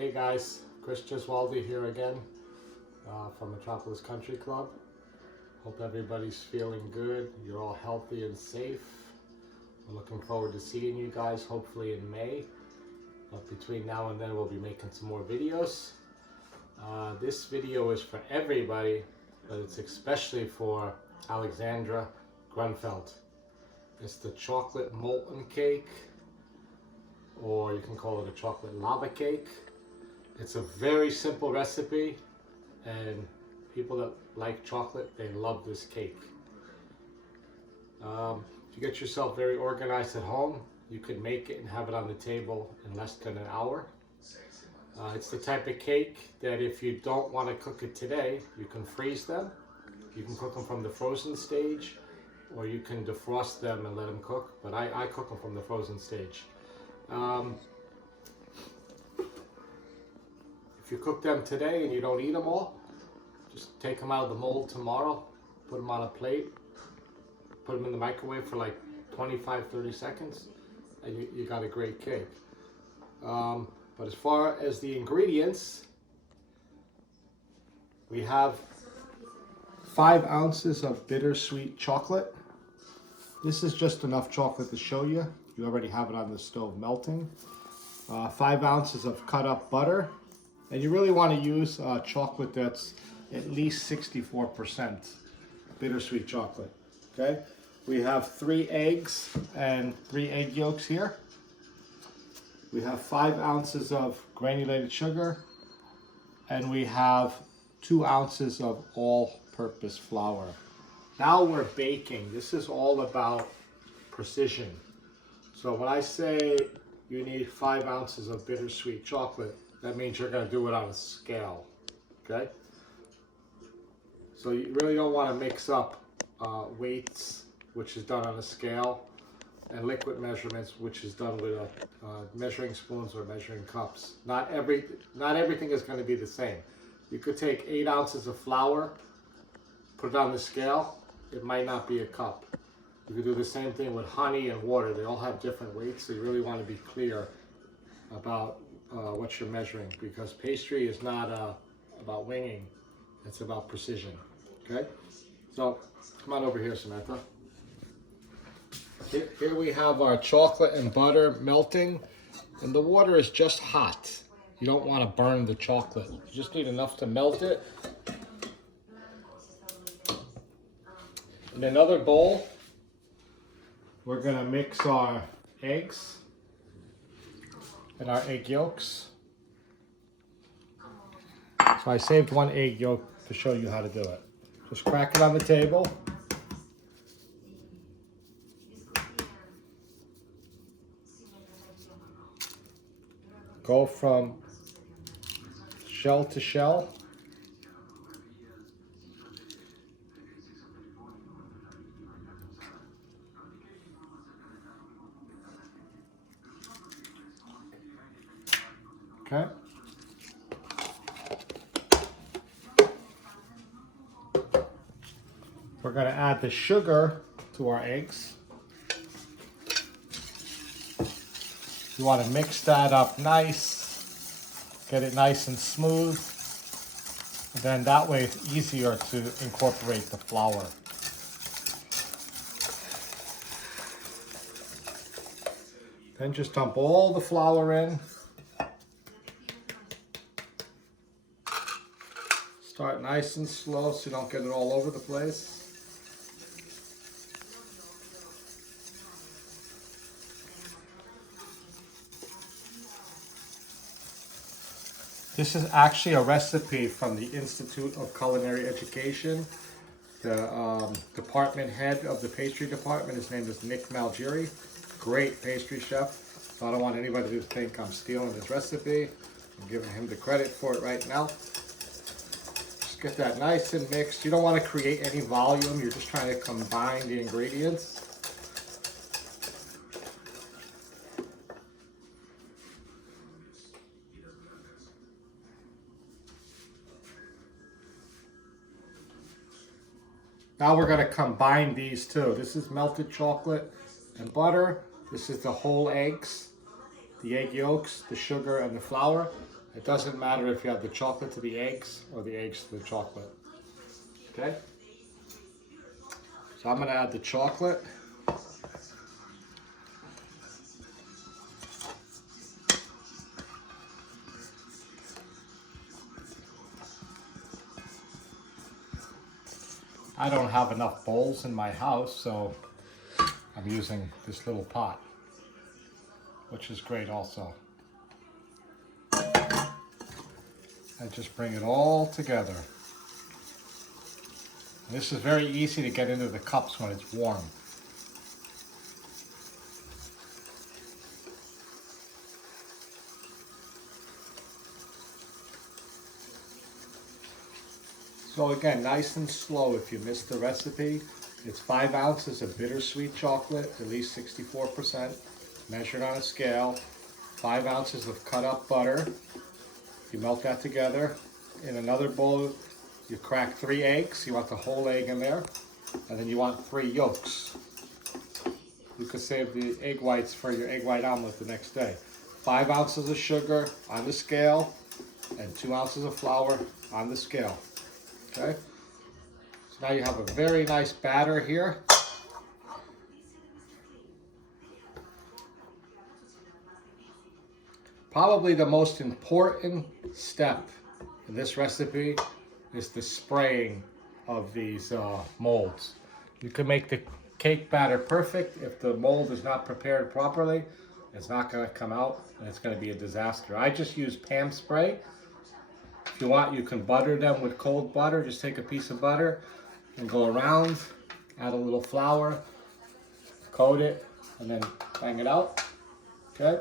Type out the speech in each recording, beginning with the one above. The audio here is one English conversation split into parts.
Hey guys, Chris Giswaldi here again from Metropolis Country Club. Hope everybody's feeling good. You're all healthy and safe. I'm looking forward to seeing you guys hopefully in May. But between now and then we'll be making some more videos. This video is for everybody, but it's especially for Alexandra Grunfeld. It's the chocolate molten cake, or you can call it a chocolate lava cake. It's a very simple recipe, and people that like chocolate, they love this cake. If you get yourself very organized at home, you could make it and have it on the table in less than an hour. It's the type of cake that if you don't want to cook it today, you can freeze them. You can cook them from the frozen stage, or you can defrost them and let them cook, but I cook them from the frozen stage. If you cook them today and you don't eat them all, just take them out of the mold tomorrow, put them on a plate, put them in the microwave for like 25-30 seconds, and you got a great cake. But as far as the ingredients, we have 5 ounces of bittersweet chocolate. This is just enough chocolate to show you. You already have it on the stove melting. 5 ounces of cut up butter. And you really want to use chocolate that's at least 64% bittersweet chocolate. Okay? We have 3 eggs and 3 egg yolks here. We have 5 ounces of granulated sugar. And we have 2 ounces of all-purpose flour. Now we're baking. This is all about precision. So when I say you need 5 ounces of bittersweet chocolate, that means you're going to do it on a scale, okay? So you really don't want to mix up weights, which is done on a scale, and liquid measurements, which is done with measuring spoons or measuring cups. Not everything is going to be the same. You could take 8 ounces of flour, put it on the scale. It might not be a cup. You could do the same thing with honey and water. They all have different weights, so you really want to be clear about what you're measuring, because pastry is not about winging, it's about precision. Okay, so come on over here, Samantha. Here we have our chocolate and butter melting, and the water is just hot. You don't want to burn the chocolate. You just need enough to melt it. In another bowl, we're going to mix our eggs and our egg yolks. So I saved 1 egg yolk to show you how to do it. Just crack it on the table. Go from shell to shell. Okay. We're going to add the sugar to our eggs. You want to mix that up nice, get it nice and smooth, and then that way it's easier to incorporate the flour. Then just dump all the flour in. Start nice and slow so you don't get it all over the place. This is actually a recipe from the Institute of Culinary Education. The department head of the pastry department, his name is Nick Malgeri. Great pastry chef. So I don't want anybody to think I'm stealing his recipe. I'm giving him the credit for it right now. Get that nice and mixed. You don't want to create any volume. You're just trying to combine the ingredients. Now we're going to combine these two. This is melted chocolate and butter. This is the whole eggs, the egg yolks, the sugar, and the flour. It doesn't matter if you add the chocolate to the eggs or the eggs to the chocolate. Okay? So I'm going to add the chocolate. I don't have enough bowls in my house, so I'm using this little pot, which is great also. I just bring it all together. And this is very easy to get into the cups when it's warm. So again, nice and slow if you missed the recipe. It's 5 ounces of bittersweet chocolate, at least 64%, measured on a scale. 5 ounces of cut up butter. You melt that together. In another bowl, you crack 3 eggs. You want the whole egg in there. And then you want 3 yolks. You could save the egg whites for your egg white omelet the next day. 5 ounces of sugar on the scale and 2 ounces of flour on the scale. Okay, so now you have a very nice batter here. Probably the most important step in this recipe is the spraying of these molds. You can make the cake batter perfect. If the mold is not prepared properly, it's not going to come out and it's going to be a disaster. I just use Pam spray. If you want, you can butter them with cold butter. Just take a piece of butter and go around, add a little flour, coat it, and then bang it out. Okay?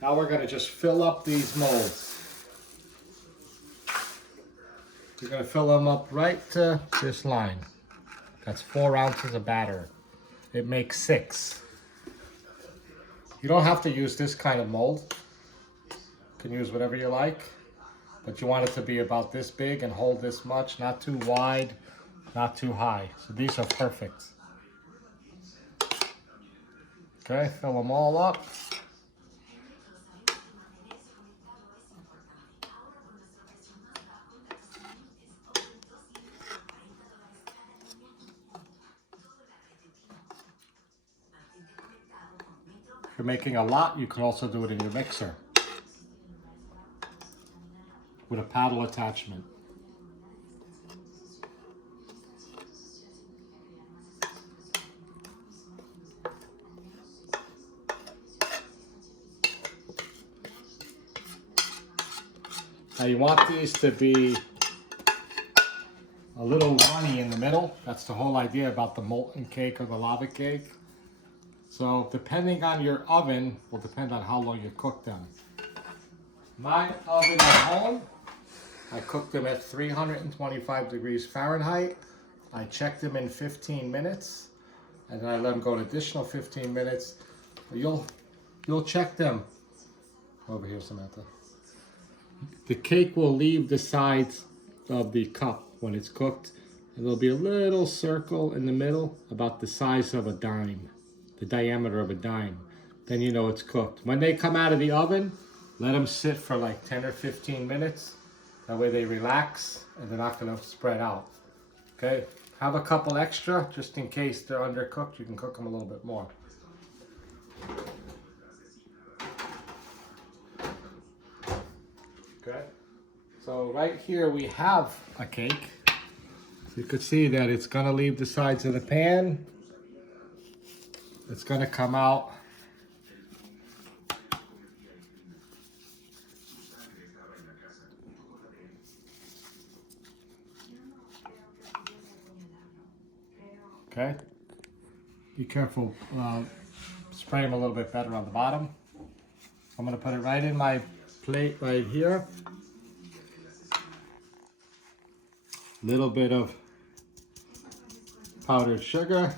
Now we're going to just fill up these molds. You're going to fill them up right to this line. That's 4 ounces of batter. It makes 6. You don't have to use this kind of mold. You can use whatever you like, but you want it to be about this big and hold this much, not too wide, not too high. So these are perfect. Okay, fill them all up. If you're making a lot, you can also do it in your mixer with a paddle attachment. Now you want these to be a little runny in the middle. That's the whole idea about the molten cake or the lava cake. So depending on your oven will depend on how long you cook them. My oven at home, I cook them at 325 degrees Fahrenheit. I check them in 15 minutes and then I let them go an additional 15 minutes. You'll check them. Over here, Samantha. The cake will leave the sides of the cup when it's cooked. And there'll be a little circle in the middle about the size of a dime. The diameter of a dime, then you know it's cooked. When they come out of the oven, let them sit for like 10 or 15 minutes. That way they relax and they're not going to spread out. Okay, have a couple extra just in case they're undercooked. You can cook them a little bit more. Okay, so right here we have a cake. You could see that it's going to leave the sides of the pan. It's going to come out okay. Be careful, spray them a little bit better on the bottom. I'm going to put it right in my plate right here. Little bit of powdered sugar.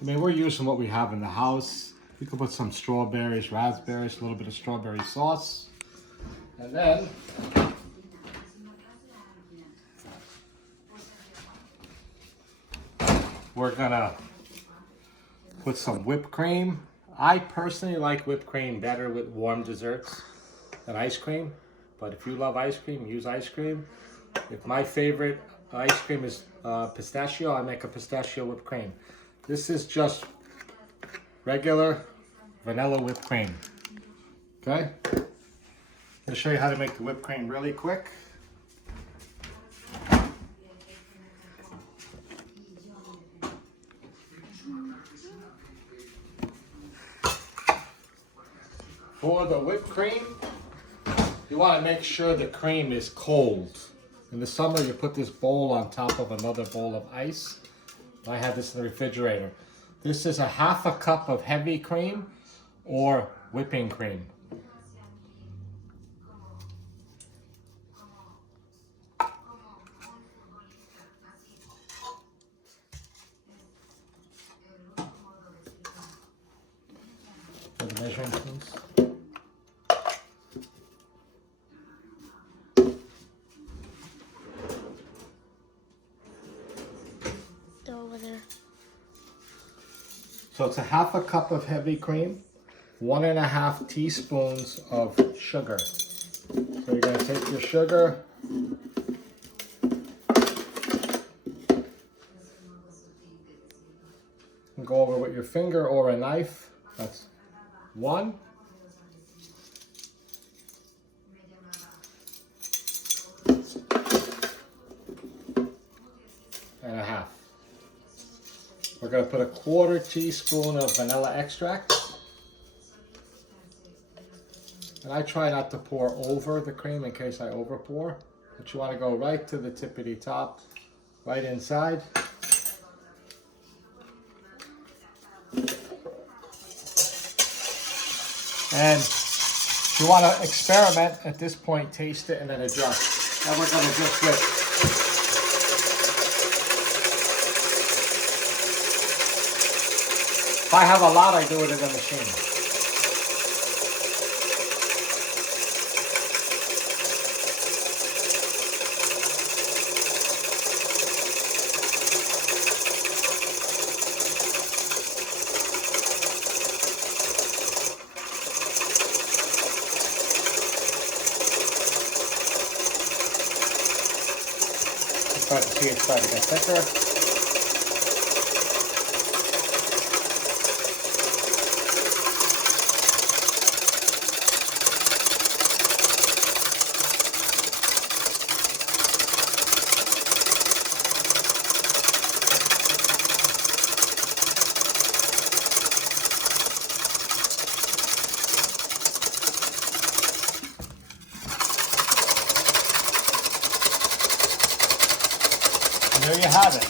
I mean, we're using what we have in the house. You can put some strawberries, raspberries, a little bit of strawberry sauce. And then we're gonna put some whipped cream. I personally like whipped cream better with warm desserts than ice cream. But if you love ice cream, use ice cream. If my favorite ice cream is pistachio, I make a pistachio whipped cream. This is just regular vanilla whipped cream. Okay? I'll show you how to make the whipped cream really quick. For the whipped cream, you want to make sure the cream is cold. In the summer, you put this bowl on top of another bowl of ice. I have this in the refrigerator. This is a half a cup of heavy cream or whipping cream. For the measuring spoons. Over there. So it's a half a cup of heavy cream, 1.5 teaspoons of sugar. So you're going to take your sugar, and go over with your finger or a knife. That's 1. And a half. We're going to put a 1/4 teaspoon of vanilla extract. And I try not to pour over the cream in case I over pour. But you want to go right to the tippity top, right inside. And if you want to experiment at this point, taste it and then adjust. Now we're going to just whip. If I have a lot, I do it in the machine. Start to see it start to get thicker. And there you have it.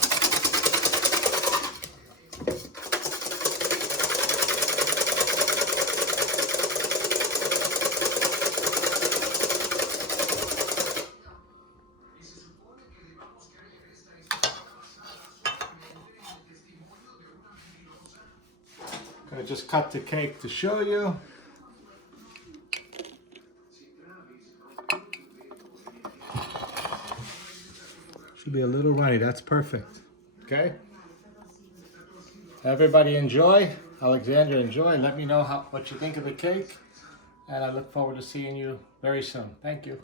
I'm going to just cut the cake to show you. Should be a little runny. That's perfect. Okay. Everybody enjoy. Alexandra, enjoy. Let me know what you think of the cake. And I look forward to seeing you very soon. Thank you.